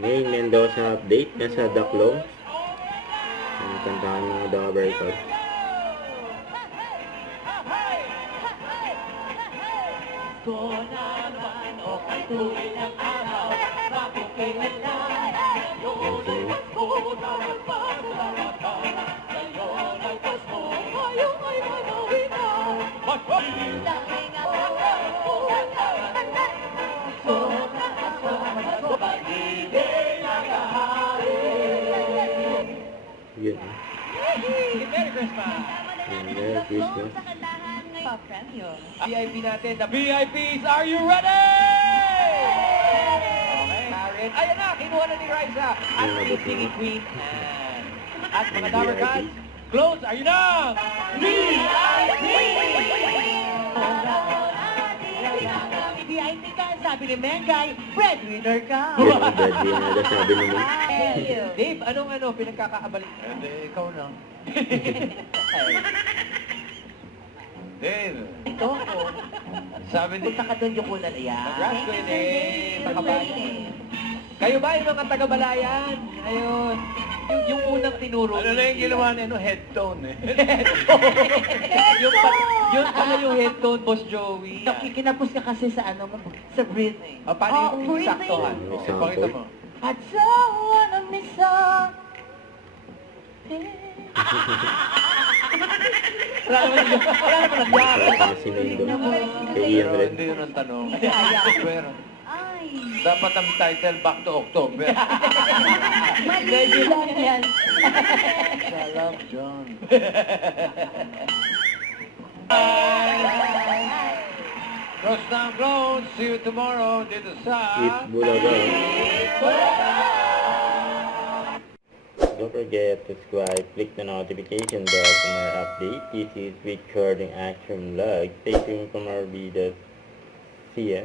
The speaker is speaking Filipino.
May Mendoza update. Nasa Daklong. Ang kantahan ng mga Dabber Cubs. Yun. Merry Christmas! Merry Christmas. VIP natin, the VIPs, are you ready? Okay, Karen. Ayan na, kinuha na ni Raisa. At si Singing Queen. At mga Dabber Cats, close, are you na? VIP! VIP ka, sabi ni Mengay, breadwinner ka. Yun ang breadwinner na sabi ni Ming. Dave, anong pinagkakaabalik? Hindi, ikaw lang. Dave, Ito ako. sabi ni... Punta ka doon yung kulal yan. Congrats, Kuya Dave. Pagkabayan. Kayo ba yung mga taga-Balayan? Ayun. Yung unang tinuro. Ano na yung ginawa niya, no? Head tone, eh. Yun pala yung head tone, Boss Joey. Kinapos ka kasi sa ano mo, sa breathing. Paano yung breathing. saktohan? Okay, pakita mo. I don't wanna miss out. Wala naman nangyari. Si Mendo. Kay Ian Pero Red. hindi yun ang tanong. Pero, Ay, dapat ang title, Back to October. mali lang yan. Salam, John. Close down, close. See you tomorrow dito sa... It's Bulaga. Don't forget to subscribe, click the notification bell for more updates. This is Recording Action Vlog. Stay tuned for more videos. See ya.